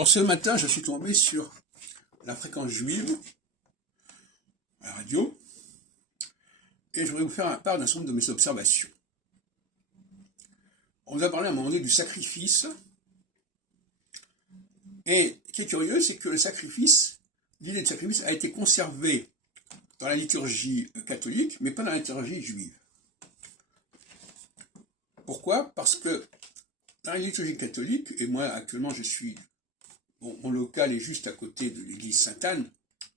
Alors ce matin, je suis tombé sur la fréquence juive à la radio et je voudrais vous faire un part d'un certain nombre de mes observations. On nous a parlé à un moment donné du sacrifice, et ce qui est curieux, c'est que le sacrifice, l'idée de sacrifice a été conservée dans la liturgie catholique, mais pas dans la liturgie juive. Pourquoi? Parce que dans la liturgie catholique, et moi actuellement je suis, mon local est juste à côté de l'église Sainte-Anne,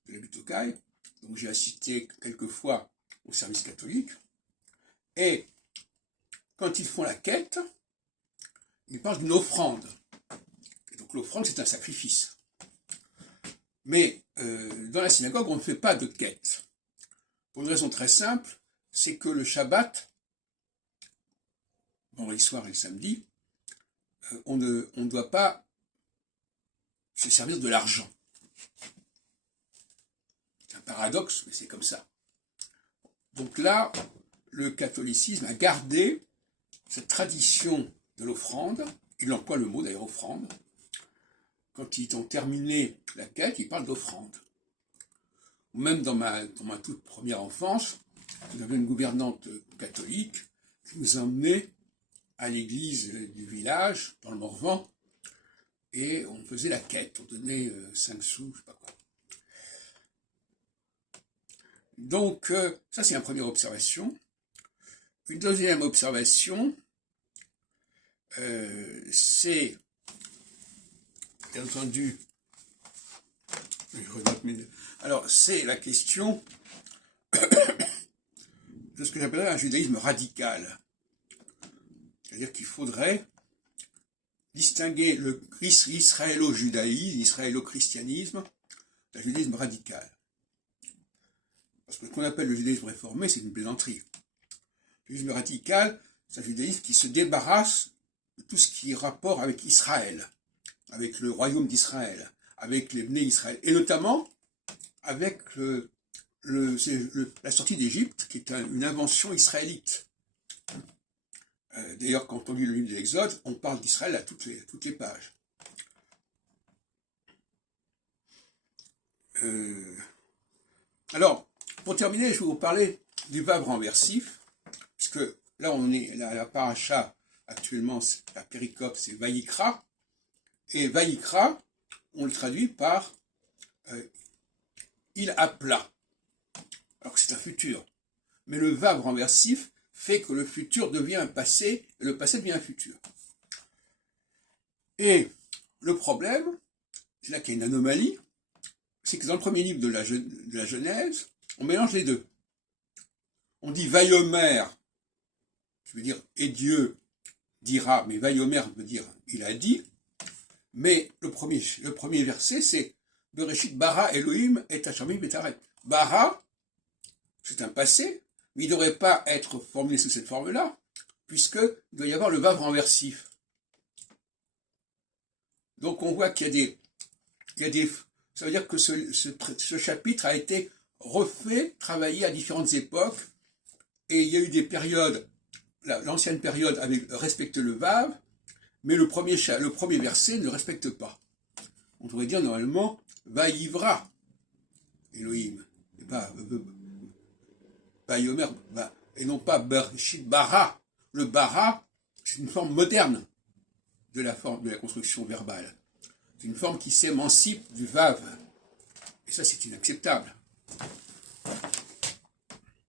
de la Butte-aux-Cailles, donc j'ai assisté quelques fois au service catholique, et quand ils font la quête, ils parlent d'une offrande. Et donc l'offrande, c'est un sacrifice. Mais dans la synagogue, on ne fait pas de quête. Pour une raison très simple, c'est que le Shabbat, vendredi soir et le samedi, on ne doit pas se servir de l'argent. C'est un paradoxe, mais c'est comme ça. Donc là, le catholicisme a gardé cette tradition de l'offrande. Il emploie le mot d'ailleurs offrande. Quand ils ont terminé la quête, ils parlent d'offrande. Même dans ma toute première enfance, nous avions une gouvernante catholique qui nous emmenait à l'église du village, dans le Morvan, et on faisait la quête, on donnait 5 sous, je sais pas quoi. Donc, ça c'est une première observation. Une deuxième observation, c'est, bien entendu, alors c'est la question de ce que j'appellerais un judaïsme radical. C'est-à-dire qu'il faudrait distinguer l'israélo-judaïsme, l'israélo-christianisme, d'un judaïsme radical. Parce que ce qu'on appelle le judaïsme réformé, c'est une plaisanterie. Le judaïsme radical, c'est un judaïsme qui se débarrasse de tout ce qui est rapport avec Israël, avec le royaume d'Israël, avec les Bnei Israël, et notamment avec la sortie d'Égypte, qui est une invention israélite. D'ailleurs, quand on lit le livre de l'Exode, on parle d'Israël à toutes les pages. Alors, pour terminer, je vais vous parler du vav renversif, puisque là, on est la paracha, actuellement, la péricope, c'est Vayikra, et Vayikra, on le traduit par il appela, alors que c'est un futur. Mais le vav renversif fait que le futur devient un passé, et le passé devient un futur. Et le problème, c'est là qu'il y a une anomalie, c'est que dans le premier livre de la Genèse, on mélange les deux. On dit Vayomer, je veux dire, et Dieu dira, mais Vayomer veut dire, il a dit, mais le premier verset, c'est Bereshit bara Elohim et Hashamim betaret. Bara, c'est un passé, mais il ne devrait pas être formulé sous cette forme-là, puisqu'il doit y avoir le vav renversif. Donc on voit qu'il y a des, ça veut dire que ce chapitre a été refait, travaillé à différentes époques, et il y a eu des périodes, l'ancienne période respecte le vav, mais le premier verset ne le respecte pas. On devrait dire normalement Vayivra Elohim, et pas Vayomer, et non pas Bereshit bara. Le bara, c'est une forme moderne de la construction verbale. C'est une forme qui s'émancipe du vav. Et ça, c'est inacceptable.